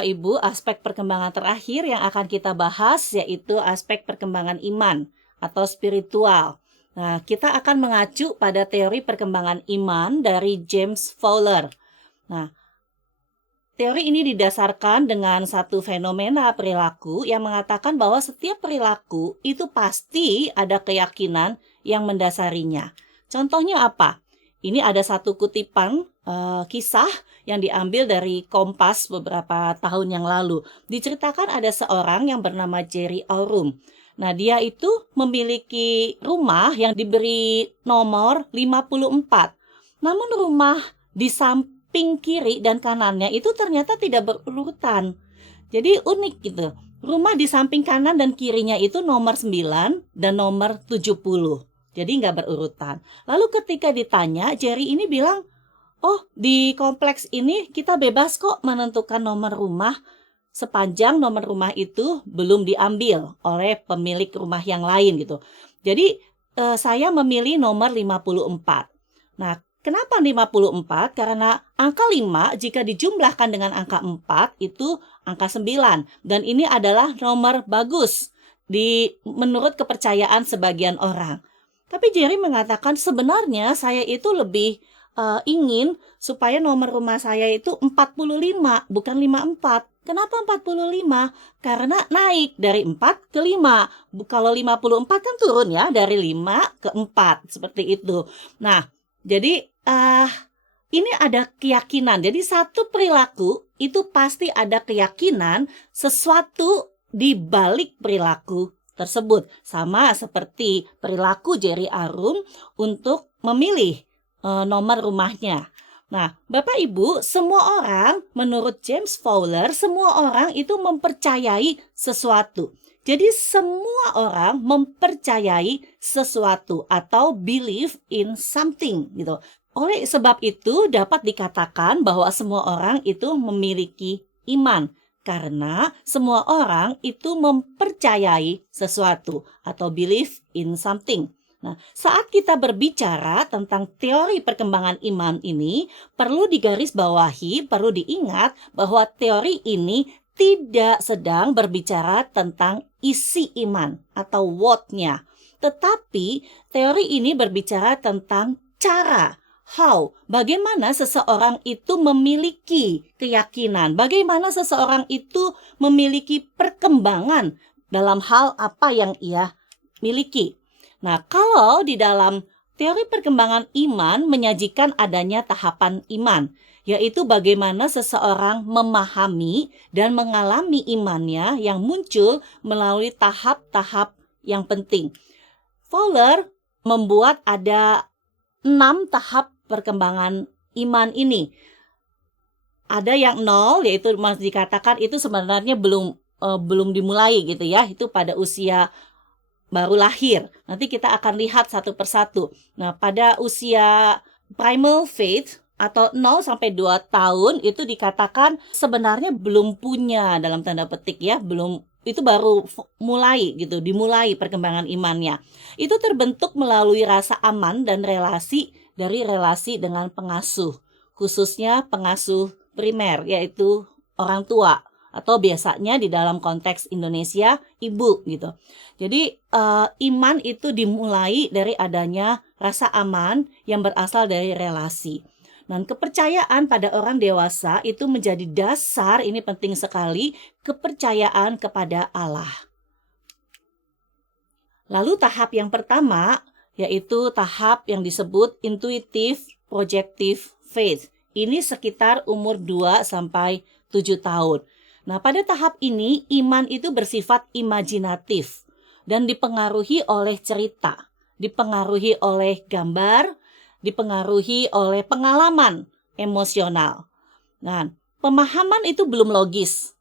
Bapak Ibu, aspek perkembangan terakhir yang akan kita bahas yaitu aspek perkembangan iman atau spiritual. Nah, kita akan mengacu pada teori perkembangan iman dari James Fowler. Nah, teori ini didasarkan dengan satu fenomena perilaku yang mengatakan bahwa setiap perilaku itu pasti ada keyakinan yang mendasarinya. Contohnya apa? Ini ada satu kutipan kisah yang diambil dari Kompas beberapa tahun yang lalu. Diceritakan ada seorang yang bernama Jerry Aurum. Nah, dia itu memiliki rumah yang diberi nomor 54. Namun rumah di samping kiri dan kanannya itu ternyata tidak berurutan. Jadi unik gitu. Rumah di samping kanan dan kirinya itu nomor 9 dan nomor 70. Jadi nggak berurutan. Lalu ketika ditanya, Jerry ini bilang, oh, di kompleks ini kita bebas kok menentukan nomor rumah sepanjang nomor rumah itu belum diambil oleh pemilik rumah yang lain gitu. Jadi saya memilih nomor 54. Nah, kenapa 54? Karena angka 5 jika dijumlahkan dengan angka 4 itu angka 9. Dan ini adalah nomor bagus menurut kepercayaan sebagian orang. Tapi Jerry mengatakan sebenarnya saya itu lebih ingin supaya nomor rumah saya itu 45, bukan 54. Kenapa 45? Karena naik dari 4 ke 5. Kalau 54 kan turun ya, dari 5 ke 4. Seperti itu. Nah, jadi ini ada keyakinan. Jadi satu perilaku itu pasti ada keyakinan sesuatu di balik perilaku tersebut. Sama seperti perilaku Jerry Aurum untuk memilih nomor rumahnya. Nah, Bapak Ibu, semua orang menurut James Fowler, semua orang itu mempercayai sesuatu. Jadi semua orang mempercayai sesuatu atau believe in something gitu. Oleh sebab itu dapat dikatakan bahwa semua orang itu memiliki iman. Karena semua orang itu mempercayai sesuatu atau believe in something. Nah, saat kita berbicara tentang teori perkembangan iman ini, perlu digarisbawahi, perlu diingat bahwa teori ini tidak sedang berbicara tentang isi iman atau what-nya. Tetapi teori ini berbicara tentang cara. How? Bagaimana seseorang itu memiliki keyakinan? Bagaimana seseorang itu memiliki perkembangan dalam hal apa yang ia miliki? Nah, kalau di dalam teori perkembangan iman menyajikan adanya tahapan iman, yaitu bagaimana seseorang memahami dan mengalami imannya yang muncul melalui tahap-tahap yang penting. Fowler membuat ada 6 tahap perkembangan iman ini. Ada yang 0, yaitu masih dikatakan itu sebenarnya belum dimulai gitu ya. Itu pada usia baru lahir. Nanti kita akan lihat satu persatu. Nah, pada usia primal faith atau 0 sampai 2 tahun itu dikatakan sebenarnya belum punya dalam tanda petik ya, itu baru dimulai perkembangan imannya. Itu terbentuk melalui rasa aman dan relasi dengan pengasuh, khususnya pengasuh primer yaitu orang tua atau biasanya di dalam konteks Indonesia ibu gitu. Jadi iman itu dimulai dari adanya rasa aman yang berasal dari relasi. Dan kepercayaan pada orang dewasa itu menjadi dasar, ini penting sekali, kepercayaan kepada Allah. Lalu tahap yang pertama yaitu tahap yang disebut intuitive projective faith. Ini sekitar umur 2 sampai 7 tahun. Nah, pada tahap ini iman itu bersifat imajinatif dan dipengaruhi oleh cerita, dipengaruhi oleh gambar, dipengaruhi oleh pengalaman emosional. Nah, pemahaman itu belum logis.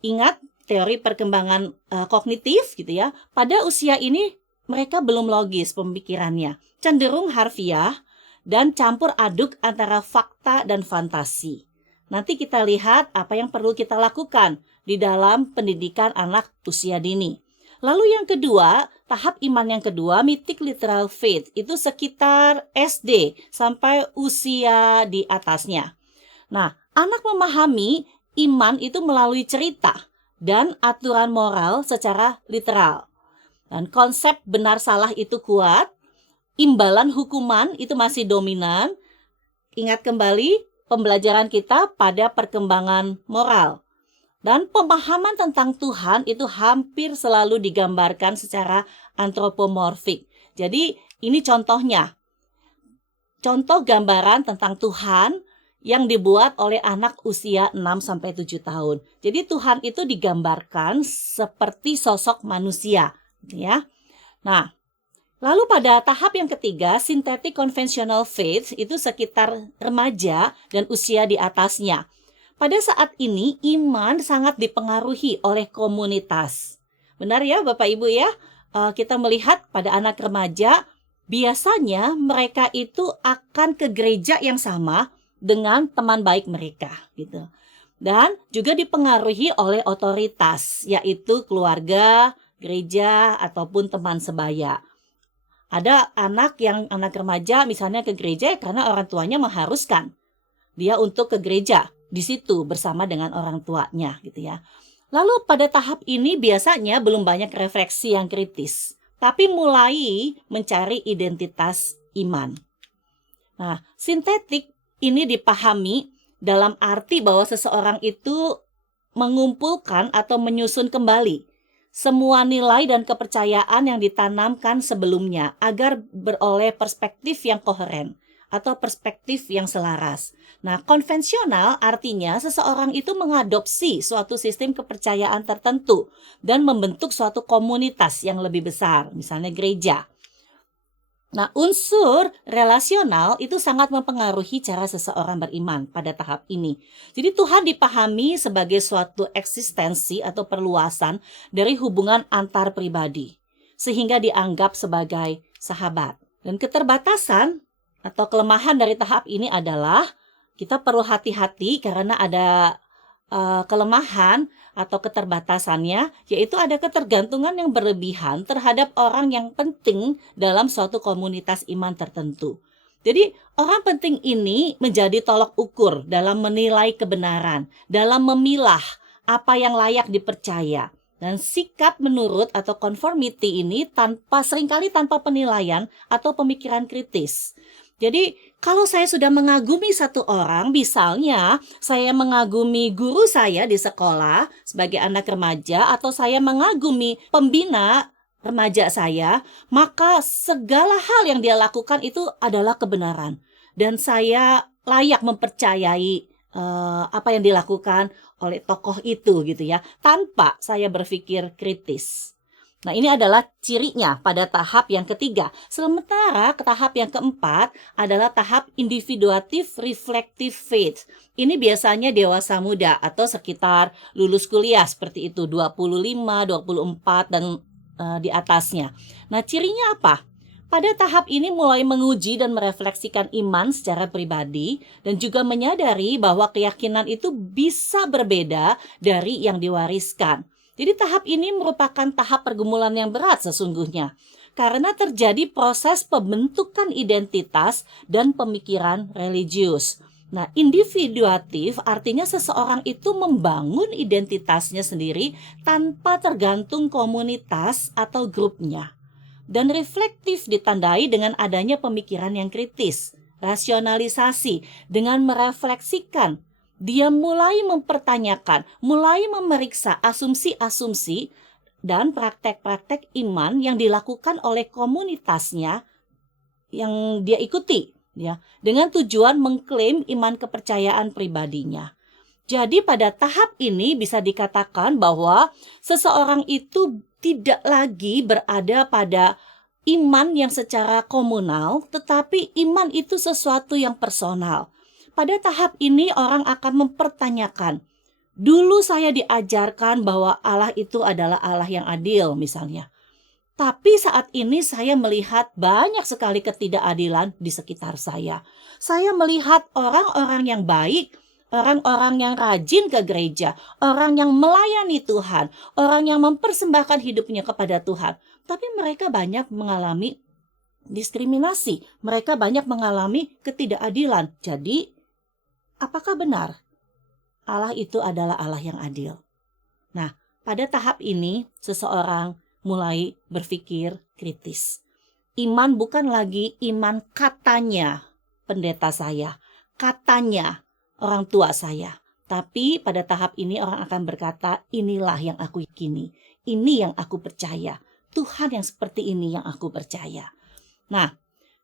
Ingat teori perkembangan kognitif gitu ya. Pada usia ini mereka belum logis pemikirannya, cenderung harfiah dan campur aduk antara fakta dan fantasi. Nanti kita lihat apa yang perlu kita lakukan di dalam pendidikan anak usia dini. Lalu yang kedua, tahap iman yang kedua, mythic literal faith, itu sekitar SD sampai usia di atasnya. Nah, anak memahami iman itu melalui cerita dan aturan moral secara literal. Dan konsep benar salah itu kuat, imbalan hukuman itu masih dominan. Ingat kembali pembelajaran kita pada perkembangan moral. Dan pemahaman tentang Tuhan itu hampir selalu digambarkan secara antropomorfik. Jadi ini contohnya. Contoh gambaran tentang Tuhan yang dibuat oleh anak usia 6-7 tahun. Jadi Tuhan itu digambarkan seperti sosok manusia, ya. Nah, lalu pada tahap yang ketiga, synthetic conventional faith itu sekitar remaja dan usia di atasnya. Pada saat ini iman sangat dipengaruhi oleh komunitas. Benar ya Bapak Ibu ya? Kita melihat pada anak remaja, biasanya mereka itu akan ke gereja yang sama dengan teman baik mereka gitu. Dan juga dipengaruhi oleh otoritas, yaitu keluarga, gereja, ataupun teman sebaya. Ada anak remaja misalnya ke gereja karena orang tuanya mengharuskan dia untuk ke gereja di situ bersama dengan orang tuanya gitu ya. Lalu pada tahap ini biasanya belum banyak refleksi yang kritis, tapi mulai mencari identitas iman. Nah, sintetik ini dipahami dalam arti bahwa seseorang itu mengumpulkan atau menyusun kembali semua nilai dan kepercayaan yang ditanamkan sebelumnya agar beroleh perspektif yang koheren atau perspektif yang selaras. Nah, konvensional artinya seseorang itu mengadopsi suatu sistem kepercayaan tertentu dan membentuk suatu komunitas yang lebih besar, misalnya gereja. Nah, unsur relasional itu sangat mempengaruhi cara seseorang beriman pada tahap ini. Jadi Tuhan dipahami sebagai suatu eksistensi atau perluasan dari hubungan antar pribadi, sehingga dianggap sebagai sahabat. Dan keterbatasan atau kelemahan dari tahap ini adalah kita perlu hati-hati karena ada kelemahan atau keterbatasannya, yaitu ada ketergantungan yang berlebihan terhadap orang yang penting dalam suatu komunitas iman tertentu. Jadi orang penting ini menjadi tolak ukur dalam menilai kebenaran, dalam memilah apa yang layak dipercaya. Dan sikap menurut atau conformity ini seringkali tanpa penilaian atau pemikiran kritis. Jadi kalau saya sudah mengagumi satu orang, misalnya saya mengagumi guru saya di sekolah sebagai anak remaja, atau saya mengagumi pembina remaja saya, maka segala hal yang dia lakukan itu adalah kebenaran. Dan saya layak mempercayai apa yang dilakukan oleh tokoh itu gitu ya, tanpa saya berpikir kritis. Nah, ini adalah cirinya pada tahap yang ketiga. Sementara ke tahap yang keempat adalah tahap individuatif reflective faith. Ini biasanya dewasa muda atau sekitar lulus kuliah seperti itu, 25, 24 dan di atasnya. Nah, cirinya apa? Pada tahap ini mulai menguji dan merefleksikan iman secara pribadi dan juga menyadari bahwa keyakinan itu bisa berbeda dari yang diwariskan. Jadi tahap ini merupakan tahap pergumulan yang berat sesungguhnya, karena terjadi proses pembentukan identitas dan pemikiran religius. Nah, individuatif artinya seseorang itu membangun identitasnya sendiri tanpa tergantung komunitas atau grupnya. Dan reflektif ditandai dengan adanya pemikiran yang kritis, rasionalisasi, dengan merefleksikan. Dia mulai mempertanyakan, mulai memeriksa asumsi-asumsi dan praktek-praktek iman yang dilakukan oleh komunitasnya yang dia ikuti, ya, dengan tujuan mengklaim iman kepercayaan pribadinya. Jadi pada tahap ini bisa dikatakan bahwa seseorang itu tidak lagi berada pada iman yang secara komunal, tetapi iman itu sesuatu yang personal. Pada tahap ini orang akan mempertanyakan, dulu saya diajarkan bahwa Allah itu adalah Allah yang adil misalnya. Tapi saat ini saya melihat banyak sekali ketidakadilan di sekitar saya. Saya melihat orang-orang yang baik, orang-orang yang rajin ke gereja, orang yang melayani Tuhan, orang yang mempersembahkan hidupnya kepada Tuhan. Tapi mereka banyak mengalami diskriminasi, mereka banyak mengalami ketidakadilan. Jadi, apakah benar? Allah itu adalah Allah yang adil. Nah, pada tahap ini seseorang mulai berpikir kritis. Iman bukan lagi iman katanya pendeta saya, katanya orang tua saya. Tapi pada tahap ini orang akan berkata, inilah yang aku yakini, ini yang aku percaya. Tuhan yang seperti ini yang aku percaya. Nah,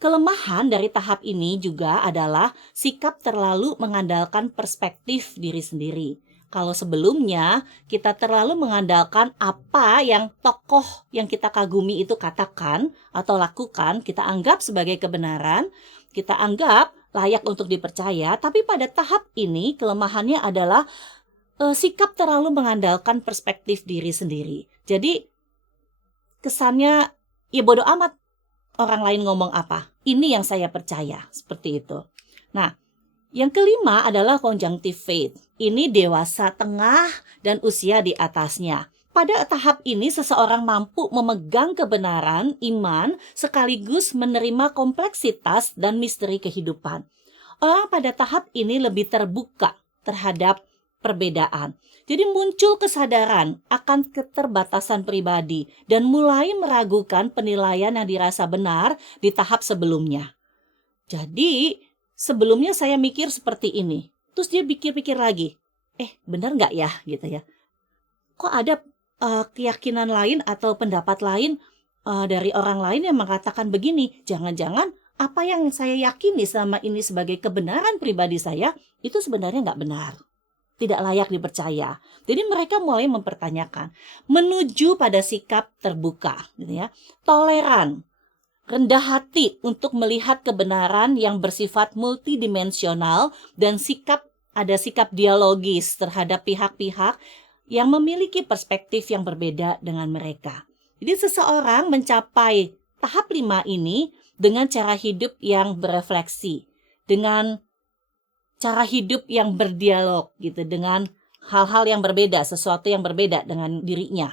kelemahan dari tahap ini juga adalah sikap terlalu mengandalkan perspektif diri sendiri. Kalau sebelumnya kita terlalu mengandalkan apa yang tokoh yang kita kagumi itu katakan atau lakukan, kita anggap sebagai kebenaran, kita anggap layak untuk dipercaya, tapi pada tahap ini kelemahannya adalah sikap terlalu mengandalkan perspektif diri sendiri. Jadi kesannya ya bodo amat orang lain ngomong apa. Ini yang saya percaya, seperti itu. Nah, yang kelima adalah conjunctive faith. Ini dewasa tengah dan usia di atasnya. Pada tahap ini seseorang mampu memegang kebenaran, iman, sekaligus menerima kompleksitas dan misteri kehidupan. Orang pada tahap ini lebih terbuka terhadap perbedaan. Jadi muncul kesadaran akan keterbatasan pribadi dan mulai meragukan penilaian yang dirasa benar di tahap sebelumnya. Jadi sebelumnya saya mikir seperti ini, terus dia pikir-pikir lagi, benar nggak ya gitu ya? Kok ada keyakinan lain atau pendapat lain dari orang lain yang mengatakan begini? Jangan-jangan apa yang saya yakini selama ini sebagai kebenaran pribadi saya itu sebenarnya nggak benar. Tidak layak dipercaya. Jadi mereka mulai mempertanyakan, menuju pada sikap terbuka, gitu ya, toleran, rendah hati untuk melihat kebenaran yang bersifat multidimensional dan ada sikap dialogis terhadap pihak-pihak yang memiliki perspektif yang berbeda dengan mereka. Jadi seseorang mencapai tahap 5 ini dengan cara hidup yang berefleksi, dengan cara hidup yang berdialog gitu, dengan hal-hal yang berbeda, sesuatu yang berbeda dengan dirinya.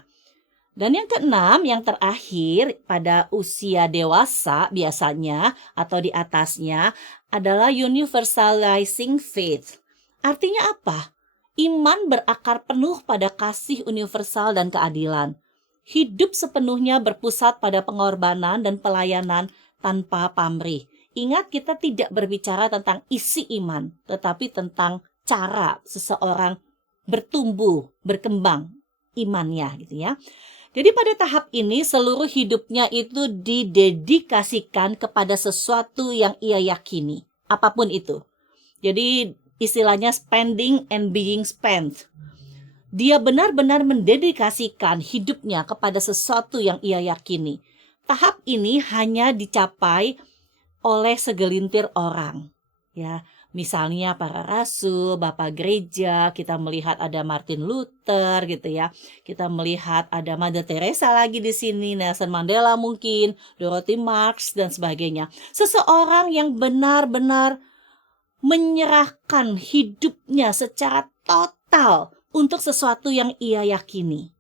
Dan yang keenam, yang terakhir pada usia dewasa biasanya atau di atasnya adalah universalizing faith. Artinya apa? Iman berakar penuh pada kasih universal dan keadilan. Hidup sepenuhnya berpusat pada pengorbanan dan pelayanan tanpa pamrih. Ingat, kita tidak berbicara tentang isi iman, tetapi tentang cara seseorang bertumbuh, berkembang imannya gitu ya. Jadi pada tahap ini seluruh hidupnya itu didedikasikan kepada sesuatu yang ia yakini, apapun itu. Jadi istilahnya spending and being spent. Dia benar-benar mendedikasikan hidupnya kepada sesuatu yang ia yakini. Tahap ini hanya dicapai oleh segelintir orang, ya. Misalnya para rasul, bapak gereja, kita melihat ada Martin Luther gitu ya. Kita melihat ada Mother Teresa lagi di sini, Nelson Mandela mungkin, Dorothy Marx dan sebagainya. Seseorang yang benar-benar menyerahkan hidupnya secara total untuk sesuatu yang ia yakini.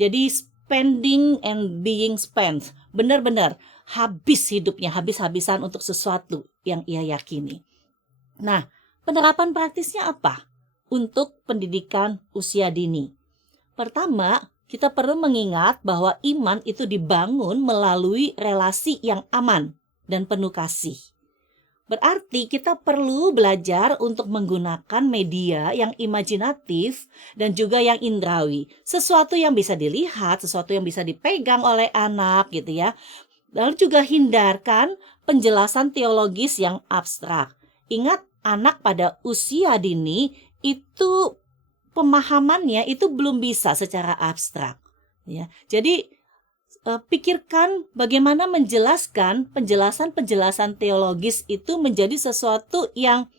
Jadi spending and being spent, benar-benar habis hidupnya, habis-habisan untuk sesuatu yang ia yakini. Nah, penerapan praktisnya apa untuk pendidikan usia dini? Pertama, kita perlu mengingat bahwa iman itu dibangun melalui relasi yang aman dan penuh kasih. Berarti kita perlu belajar untuk menggunakan media yang imajinatif dan juga yang indrawi. Sesuatu yang bisa dilihat, sesuatu yang bisa dipegang oleh anak gitu ya. Lalu juga hindarkan penjelasan teologis yang abstrak. Ingat, anak pada usia dini itu pemahamannya itu belum bisa secara abstrak. Ya. Jadi pikirkan bagaimana menjelaskan penjelasan-penjelasan teologis itu menjadi sesuatu yang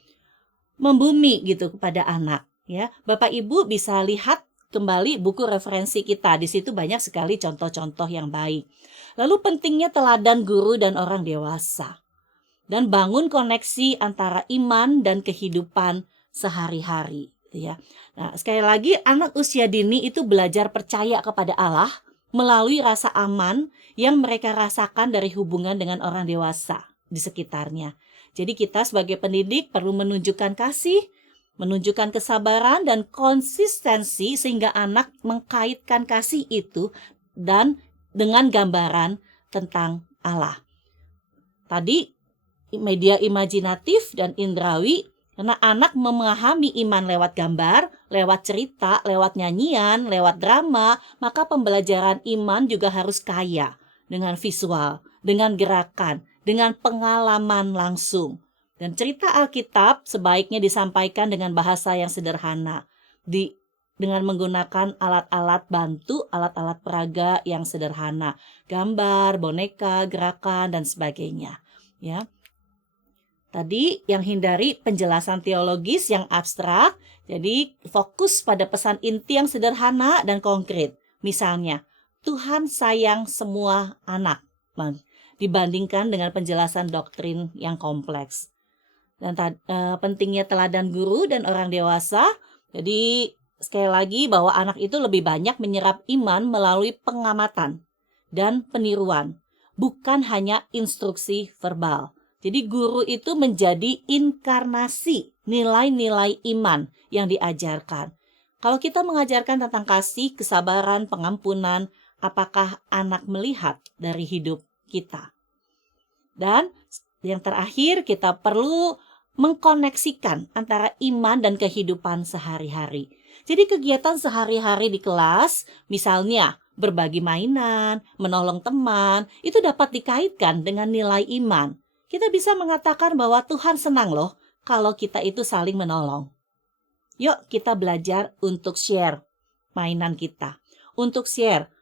membumi gitu kepada anak. Ya, Bapak Ibu bisa lihat kembali buku referensi kita. Di situ banyak sekali contoh-contoh yang baik. Lalu pentingnya teladan guru dan orang dewasa. Dan bangun koneksi antara iman dan kehidupan sehari-hari. Gitu ya. Nah, sekali lagi anak usia dini itu belajar percaya kepada Allah melalui rasa aman yang mereka rasakan dari hubungan dengan orang dewasa di sekitarnya. Jadi kita sebagai pendidik perlu menunjukkan kasih, menunjukkan kesabaran dan konsistensi sehingga anak mengkaitkan kasih itu dan dengan gambaran tentang Allah. Tadi media imajinatif dan indrawi, karena anak memahami iman lewat gambar, lewat cerita, lewat nyanyian, lewat drama, maka pembelajaran iman juga harus kaya dengan visual, dengan gerakan, dengan pengalaman langsung. Dan cerita Alkitab sebaiknya disampaikan dengan bahasa yang sederhana, dengan menggunakan alat-alat bantu, alat-alat peraga yang sederhana, gambar, boneka, gerakan, dan sebagainya. Ya. Tadi yang hindari penjelasan teologis yang abstrak, jadi fokus pada pesan inti yang sederhana dan konkret. Misalnya, Tuhan sayang semua anak, dibandingkan dengan penjelasan doktrin yang kompleks. Dan pentingnya teladan guru dan orang dewasa. Jadi sekali lagi bahwa anak itu lebih banyak menyerap iman melalui pengamatan dan peniruan, bukan hanya instruksi verbal. Jadi guru itu menjadi inkarnasi nilai-nilai iman yang diajarkan. Kalau kita mengajarkan tentang kasih, kesabaran, pengampunan, apakah anak melihat dari hidup kita? Dan yang terakhir, kita perlu mengkoneksikan antara iman dan kehidupan sehari-hari. Jadi kegiatan sehari-hari di kelas, misalnya berbagi mainan, menolong teman, itu dapat dikaitkan dengan nilai iman. Kita bisa mengatakan bahwa Tuhan senang loh kalau kita itu saling menolong. Yuk kita belajar untuk share mainan kita, untuk share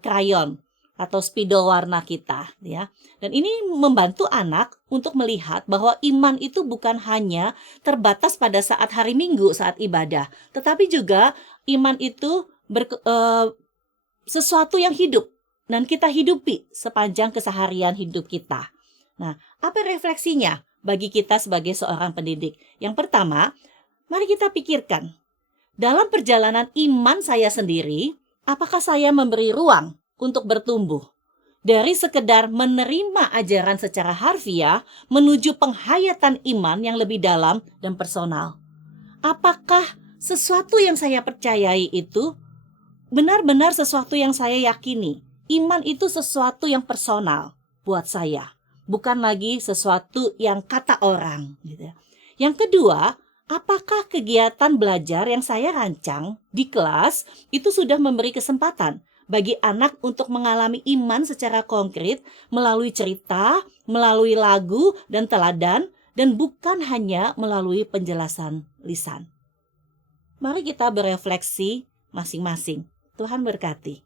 krayon atau spidol warna kita, ya. Dan ini membantu anak untuk melihat bahwa iman itu bukan hanya terbatas pada saat hari Minggu, saat ibadah, tetapi juga iman itu sesuatu yang hidup dan kita hidupi sepanjang keseharian hidup kita. Nah, apa refleksinya bagi kita sebagai seorang pendidik? Yang pertama, mari kita pikirkan, dalam perjalanan iman saya sendiri, apakah saya memberi ruang untuk bertumbuh? Dari sekedar menerima ajaran secara harfiah menuju penghayatan iman yang lebih dalam dan personal. Apakah sesuatu yang saya percayai itu benar-benar sesuatu yang saya yakini? Iman itu sesuatu yang personal buat saya, bukan lagi sesuatu yang kata orang. Gitu. Yang kedua, apakah kegiatan belajar yang saya rancang di kelas itu sudah memberi kesempatan bagi anak untuk mengalami iman secara konkret melalui cerita, melalui lagu dan teladan, dan bukan hanya melalui penjelasan lisan. Mari kita berefleksi masing-masing. Tuhan berkati.